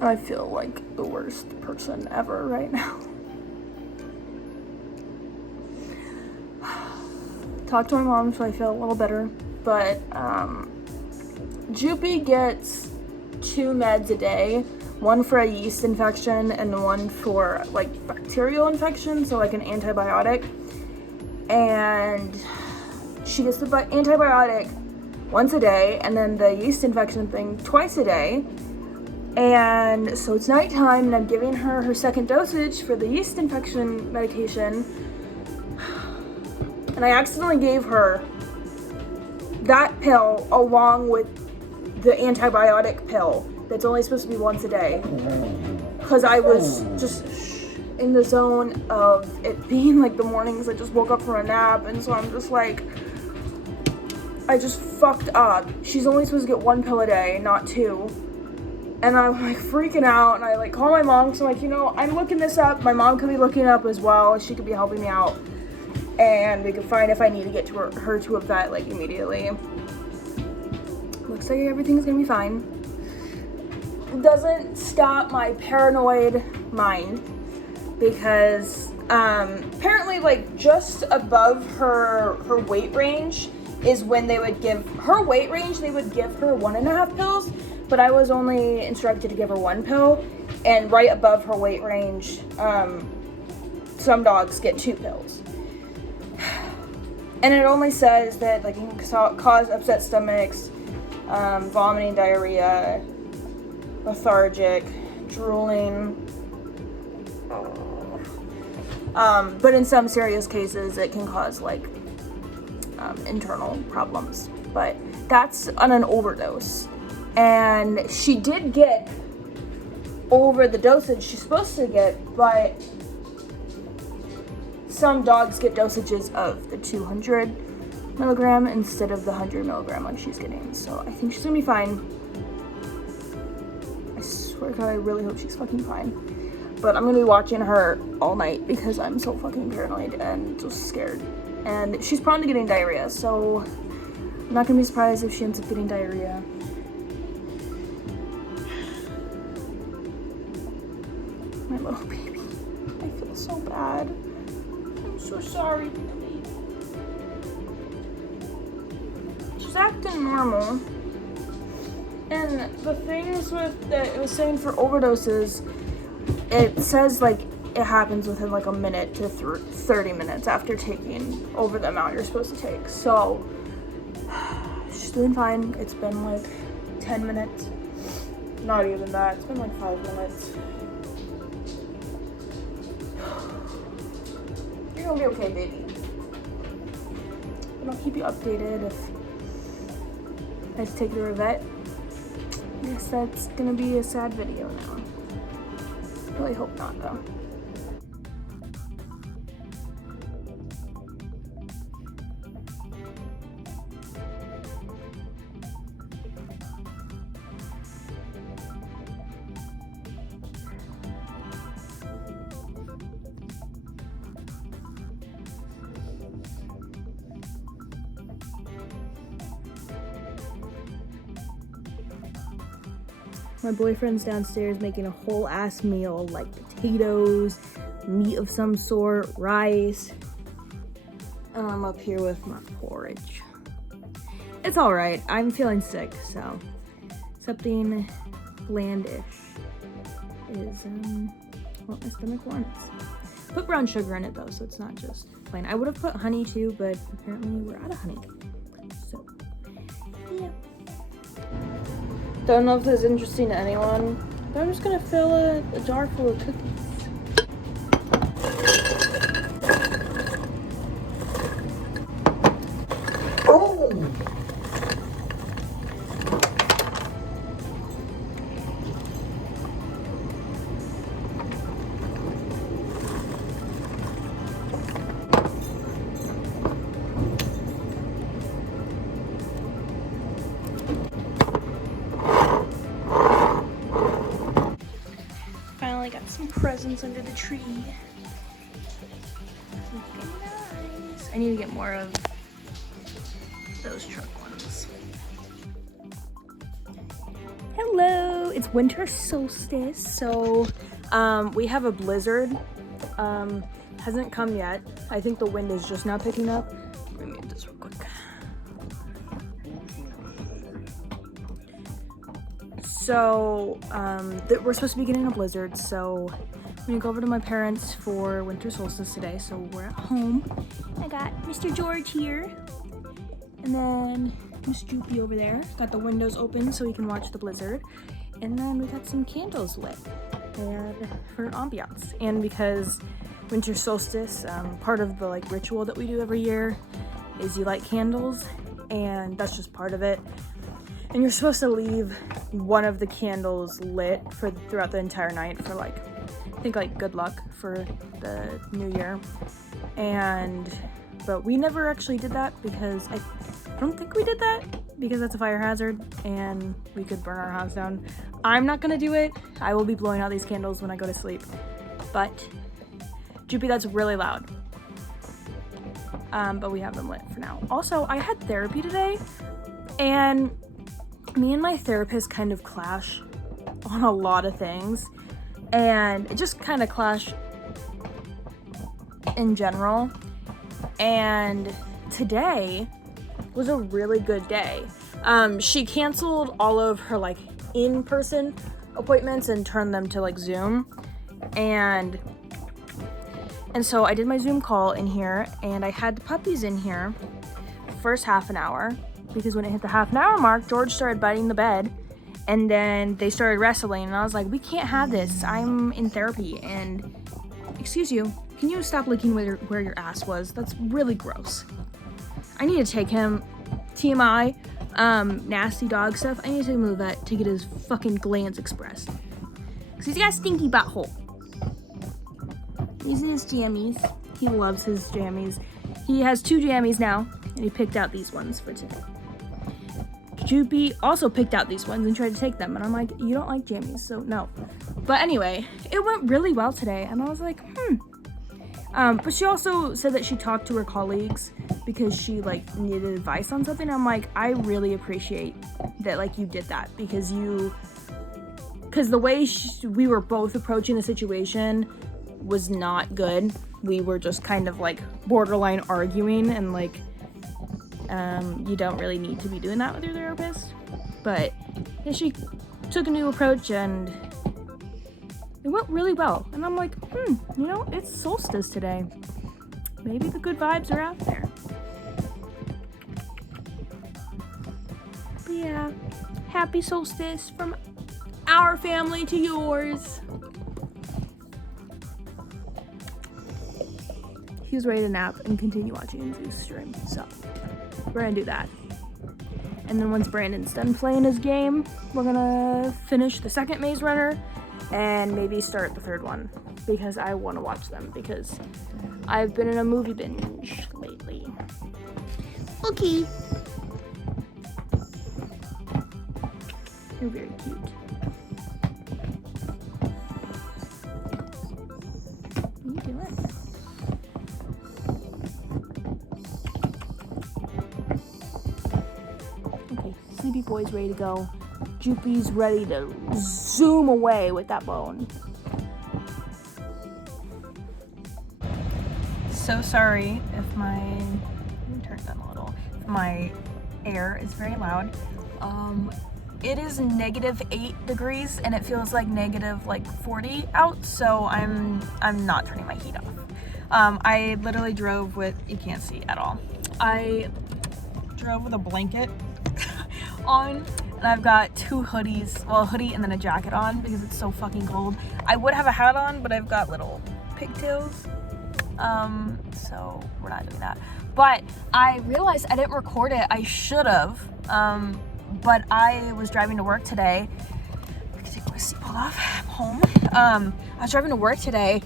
I feel like the worst person ever right now. Talked to my mom so I feel a little better, but Joopy gets 2 meds a day, one for a yeast infection and one for like bacterial infection, so like an antibiotic. And she gets the antibiotic once a day and then the yeast infection thing twice a day. And so it's nighttime and I'm giving her her second dosage for the yeast infection medication. And I accidentally gave her that pill along with the antibiotic pill that's only supposed to be once a day. Because I was just in the zone of it being like the mornings. I just woke up from a nap, and so I'm just like, I just fucked up. She's only supposed to get 1 pill a day, not 2. And I'm like freaking out, and I like call my mom, so I'm like, you know, I'm looking this up. My mom could be looking it up as well. She could be helping me out. And we could find if I need to get to her to a vet like immediately. Looks like everything's gonna be fine. It doesn't stop my paranoid mind because apparently like just above her weight range is when they would give her weight range. They would give her 1.5 pills, but I was only instructed to give her 1 pill. And right above her weight range, some dogs get 2 pills. And it only says that like it can cause upset stomachs, vomiting, diarrhea, lethargic, drooling. But in some serious cases, it can cause like internal problems. But that's on an overdose. And she did get over the dosage she's supposed to get, but some dogs get dosages of the 200 milligram instead of the 100 milligram like she's getting. So I think she's gonna be fine. I swear to God, I really hope she's fucking fine. But I'm gonna be watching her all night because I'm so fucking paranoid and just scared. And she's prone to getting diarrhea, so I'm not gonna be surprised if she ends up getting diarrhea. My little baby. I feel so bad. I'm so sorry, baby. She's acting normal. And the things with that it was saying for overdoses, it says like it happens within like a minute to 30 minutes after taking over the amount you're supposed to take. So she's doing fine. It's been like 10 minutes. Not even that. It's been like 5 minutes. You're gonna be okay, baby. And I'll keep you updated if I have to take her to a vet. I guess that's gonna be a sad video now. I really hope not, though. My boyfriend's downstairs making a whole ass meal, like potatoes, meat of some sort, rice. And I'm up here with my porridge. It's all right. I'm feeling sick, so something blandish is what my stomach wants. Put brown sugar in it though, so it's not just plain. I would have put honey too, but apparently we're out of honey. So, yeah. Don't know if this is interesting to anyone, but I'm just gonna fill a jar full of cookies. Oh! Finally got some presents under the tree. Looking nice. I need to get more of those truck ones. Hello, it's winter solstice, so we have a blizzard. Hasn't come yet. I think the wind is just now picking up. Let me mute this real quick. So we're supposed to be getting a blizzard, so I'm gonna go over to my parents for winter solstice today. So we're at home. I got Mr. George here, and then Miss Droopy over there. Got the windows open so we can watch the blizzard, and then we got some candles lit and for ambiance. And because winter solstice, part of the like ritual that we do every year is you light candles, and that's just part of it. And you're supposed to leave one of the candles lit for throughout the entire night for like, I think like good luck for the new year. But we never actually did that because I don't think we did that because that's a fire hazard and we could burn our house down. I'm not gonna do it. I will be blowing out these candles when I go to sleep. But Joopy, that's really loud. But we have them lit for now. Also, I had therapy today, and me and my therapist kind of clash on a lot of things, and it just kind of clashed in general. And today was a really good day. She canceled all of her like in-person appointments and turned them to like Zoom, and so I did my Zoom call in here, and I had the puppies in here first half an hour, because when it hit the half an hour mark, George started biting the bed, and then they started wrestling, and I was like, we can't have this. I'm in therapy, and excuse you, can you stop licking where your ass was? That's really gross. I need to take him, TMI, nasty dog stuff, I need to take him to the vet to get his fucking glands expressed, because he's got a stinky butthole. He's in his jammies. He loves his jammies. He has 2 jammies now, and he picked out these ones for today. Joopy also picked out these ones and tried to take them, and I'm like, you don't like jammies, so no. But anyway, it went really well today, and I was like, but she also said that she talked to her colleagues because she like needed advice on something. I'm like, I really appreciate that like you did that, because the way we were both approaching the situation was not good. We were just kind of like borderline arguing, and like you don't really need to be doing that with your therapist. But yeah, she took a new approach and it went really well, and I'm like, you know, it's solstice today, maybe the good vibes are out there. But yeah, happy solstice from our family to yours. He was ready to nap and continue watching Zeus stream, so we're gonna do that. And then once Brandon's done playing his game, we're gonna finish the second Maze Runner and maybe start the third one, because I want to watch them, because I've been in a movie binge lately. Okay. You're very cute. What are you doing? Sleepy boy's ready to go. Joopy's ready to zoom away with that bone. So sorry if let me turn it down a little. If my air is very loud. It is -8 degrees and it feels like -40 out, so I'm not turning my heat off. I literally drove with, you can't see at all. I drove with a blanket on, and I've got 2 hoodies, well, a hoodie and then a jacket on because it's so fucking cold. I would have a hat on, but I've got little pigtails, so we're not doing that. But I realized I didn't record it. I should have, but I was driving to work today. I can take my seatbelt off. I'm home. I was driving to work today,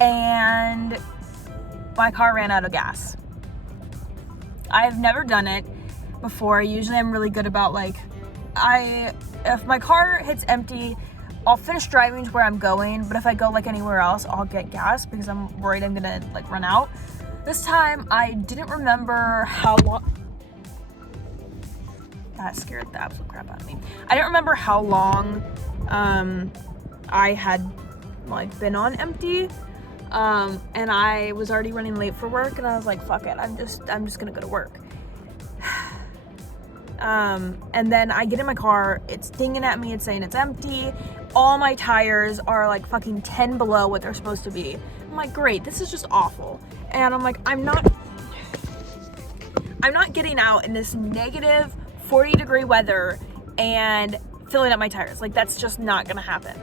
and my car ran out of gas. I've never done it before. Usually I'm really good about like, if my car hits empty, I'll finish driving to where I'm going, but if I go like anywhere else, I'll get gas because I'm worried I'm gonna like run out. This time I didn't remember how long, that scared the absolute crap out of me. I didn't remember how long I had like been on empty, and I was already running late for work, and I was like, fuck it, I'm just gonna go to work. And then I get in my car, it's dinging at me, it's saying it's empty, all my tires are like fucking 10 below what they're supposed to be. I'm like, great, this is just awful. And I'm like, I'm not getting out in this negative 40-degree weather and filling up my tires. Like, that's just not gonna happen.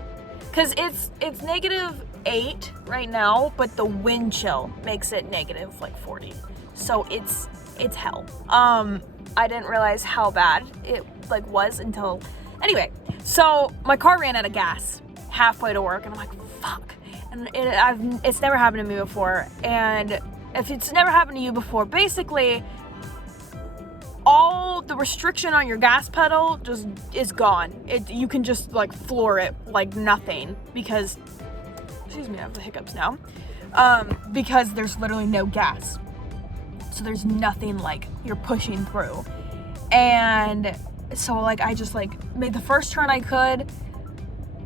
Cause it's -8 right now, but the wind chill makes it negative like 40. So it's hell. I didn't realize how bad it like was until, anyway, so my car ran out of gas halfway to work, and I'm like, fuck. And it's never happened to me before. And if it's never happened to you before, basically all the restriction on your gas pedal just is gone. You can just like floor it like nothing, because, excuse me, I have the hiccups now, because there's literally no gas. So there's nothing like you're pushing through. And so like I just like made the first turn I could,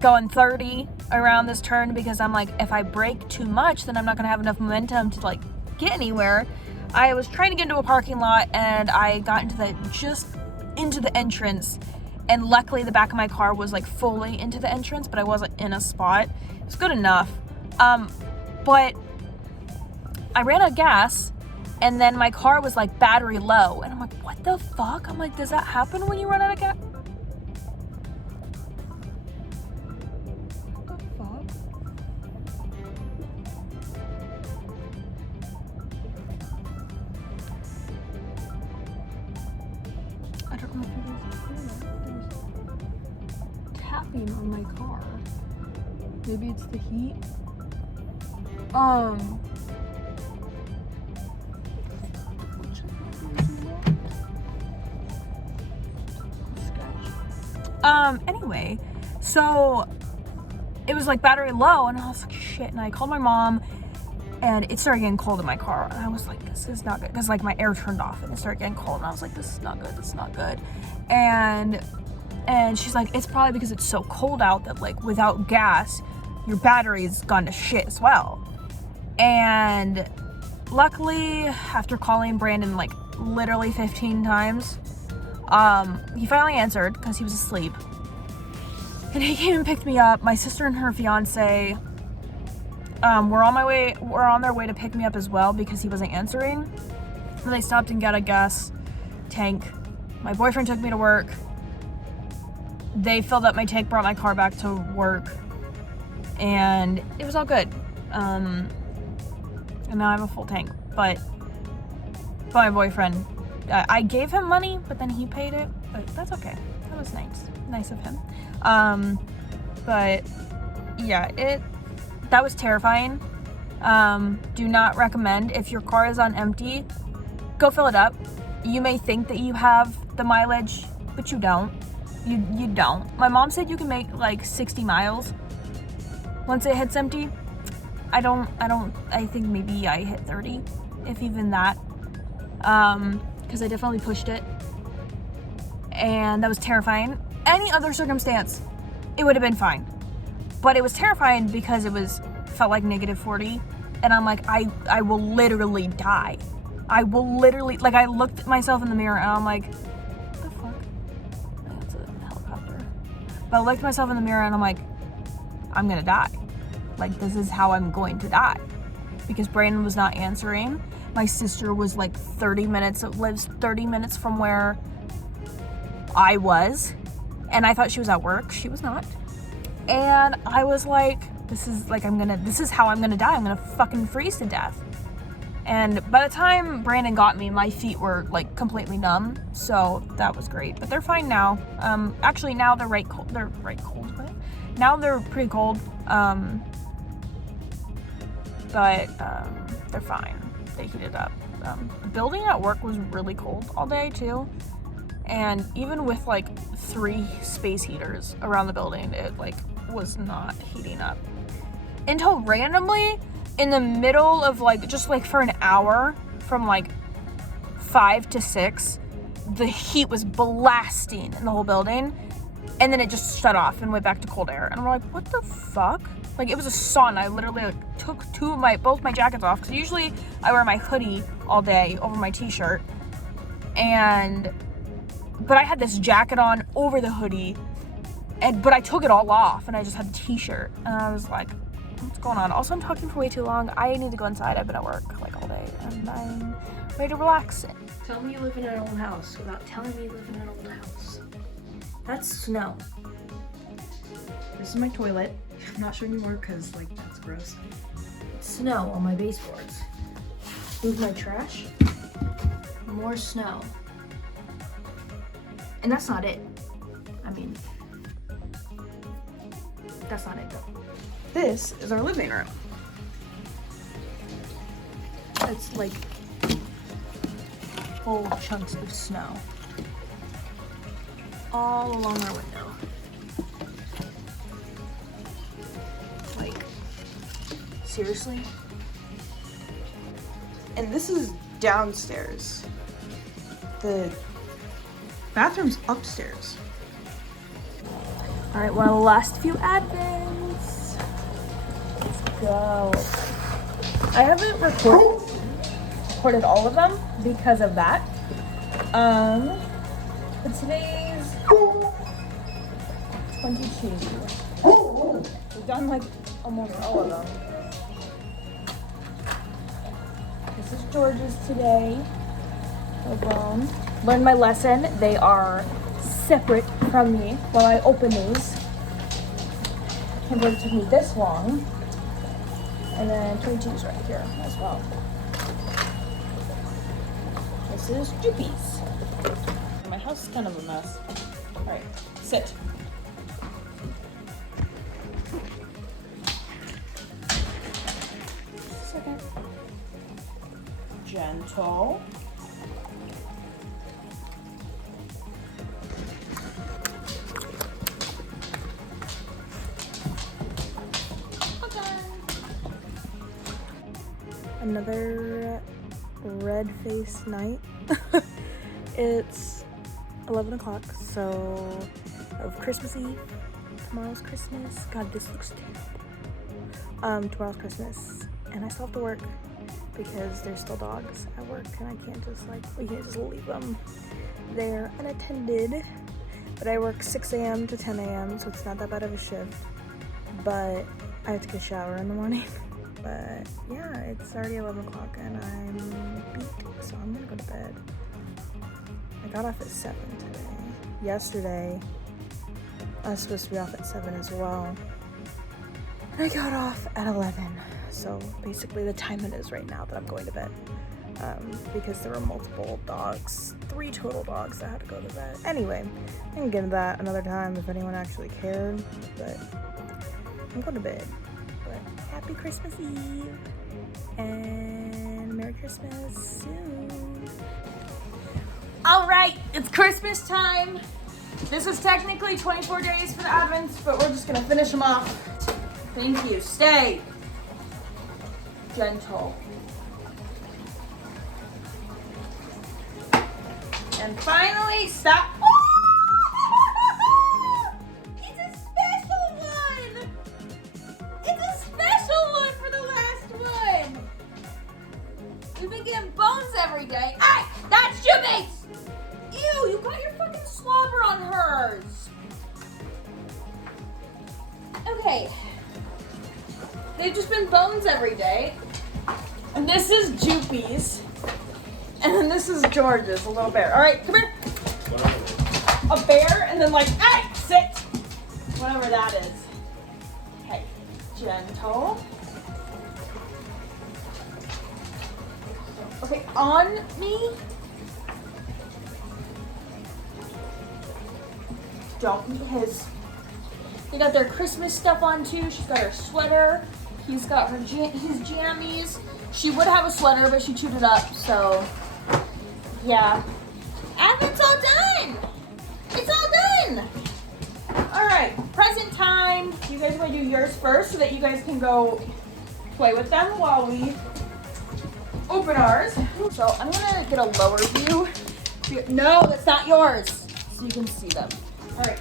going 30 around this turn, because I'm like, if I brake too much, then I'm not gonna have enough momentum to like get anywhere. I was trying to get into a parking lot, and I got just into the entrance, and luckily the back of my car was like fully into the entrance, but I wasn't in a spot. It was good enough. But I ran out of gas, and then my car was like battery low, and I'm like, what the fuck? I'm like, does that happen when you run out of gas? What the fuck? I don't know if you guys can hear that. There's tapping on my car. Maybe it's the heat. Anyway, so it was like battery low, and I was like, shit. And I called my mom, and it started getting cold in my car, and I was like, this is not good, because like my air turned off, and it started getting cold, and I was like, this is not good. And she's like, it's probably because it's so cold out that like without gas your battery's gone to shit as well. And luckily, after calling Brandon like literally 15 times, he finally answered, because he was asleep, and he came and picked me up. My sister and her fiance were on their way to pick me up as well, because he wasn't answering. So they stopped and got a gas tank. My boyfriend took me to work. They filled up my tank, brought my car back to work, and it was all good. And now I have a full tank, but my boyfriend, I gave him money, but then he paid it, but that's okay. That was nice of him. But yeah, that was terrifying. Do not recommend. If your car is on empty, go fill it up. You may think that you have the mileage, but you don't. You don't. My mom said you can make like 60 miles once it hits empty. I think maybe I hit 30, if even that. Because I definitely pushed it, and that was terrifying. Any other circumstance, it would have been fine, but it was terrifying because felt like -40, and I'm like, I will literally die. I will literally, like, I looked at myself in the mirror, and I'm like, what the fuck? That's a helicopter. But I looked at myself in the mirror, and I'm like, I'm gonna die. Like, this is how I'm going to die, because Brandon was not answering. My sister was like lives 30 minutes from where I was, and I thought she was at work. She was not. And I was like, this is how I'm gonna die. I'm gonna fucking freeze to death. And by the time Brandon got me, my feet were like completely numb, so that was great. But they're fine now. Actually, now they're right cold. But now they're pretty cold. But they're fine. They heated up. The building at work was really cold all day too, and even with like 3 space heaters around the building, it like was not heating up until randomly in the middle of like just like for an hour from like 5 to 6, the heat was blasting in the whole building, and then it just shut off and went back to cold air. And we're like, what the fuck? Like, it was a sauna. I literally like took both my jackets off, because usually I wear my hoodie all day over my t-shirt, but I had this jacket on over the hoodie, but I took it all off and I just had the t-shirt, and I was like, what's going on? Also, I'm talking for way too long. I need to go inside. I've been at work like all day and I'm ready to relax. Tell me you live in an old house without telling me you live in an old house. That's snow. This is my toilet. I'm not showing you more because, like, that's gross. It's snow on my baseboards. Move my trash. More snow. And that's not it. I mean, that's not it though. This is our living room. It's like full chunks of snow all along our window. Like, seriously? And this is downstairs. The bathroom's upstairs. All right, one of the last few advents. Let's go. I haven't recorded all of them because of that. But today's 22. We've done like almost all of them. This is George's today. Alone. Learned my lesson. They are separate from me while I open these. Can't believe it took me this long. And then 22 is right here as well. This is Jupies. My house is kind of a mess. All right, sit. Second. Gentle. Another red-faced night. It's 11 o'clock, so of Christmas Eve. Tomorrow's Christmas. God, this looks terrible. Tomorrow's Christmas, and I still have to work because there's still dogs at work, and I can't just we can't just leave them there unattended. But I work 6 a.m. to 10 a.m., so it's not that bad of a shift. But I have to get a shower in the morning. But yeah, it's already 11 o'clock and I'm beat, so I'm gonna go to bed. I got off at 7 today. Yesterday, I was supposed to be off at 7 as well. I got off at 11. So basically the time it is right now that I'm going to bed. Because there were multiple dogs, 3 total dogs that had to go to bed. Anyway, I can get into that another time if anyone actually cared, but I'm going to bed. Happy Christmas Eve and Merry Christmas soon. All right, it's Christmas time. This is technically 24 days for the Advents, but we're just gonna finish them off. Thank you. Stay gentle. And finally, stop. We've been getting bones every day. Hey, that's Jimmy's! Ew, you got your fucking slobber on hers. Okay. They've just been bones every day. And this is Jupies. And then this is George's, a little bear. All right, come here. A bear, and then like, hey, sit. Whatever that is. Okay, gentle. Okay, on me. Don't eat his. They got their Christmas stuff on too. She's got her sweater. He's got her his jammies. She would have a sweater, but she chewed it up. So, yeah. Advent's all done. It's all done. All right, present time. You guys want to do yours first so that you guys can go play with them while we open ours. So I'm gonna get a lower view. No, that's not yours. So you can see them. All right.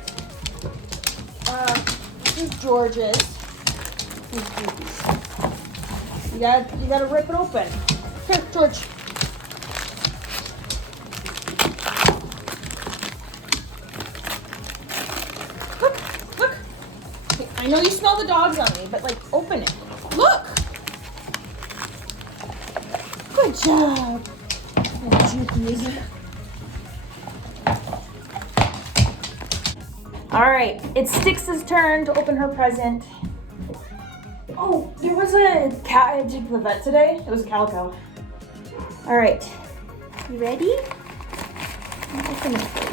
This is George's. You gotta rip it open. Here, George. Look. Okay, I know you smell the dogs on me, but like, open it. Look. Good job. All right, it's Styx's turn to open her present. Oh, there was a cat I had to take to the vet today. It was a calico. All right, you ready? I'll open it for you.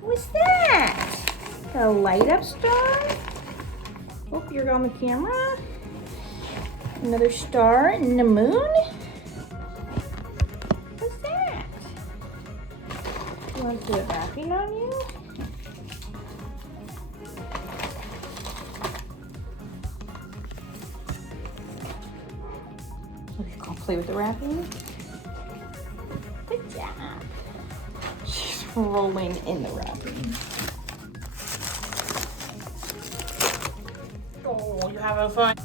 What's that? A light up star? Oh, you're on the camera. Another star and the moon. What's that? You want to do it wrapping on you? I'll play with the wrapping. Good job. She's rolling in the wrapping. Oh, you having fun?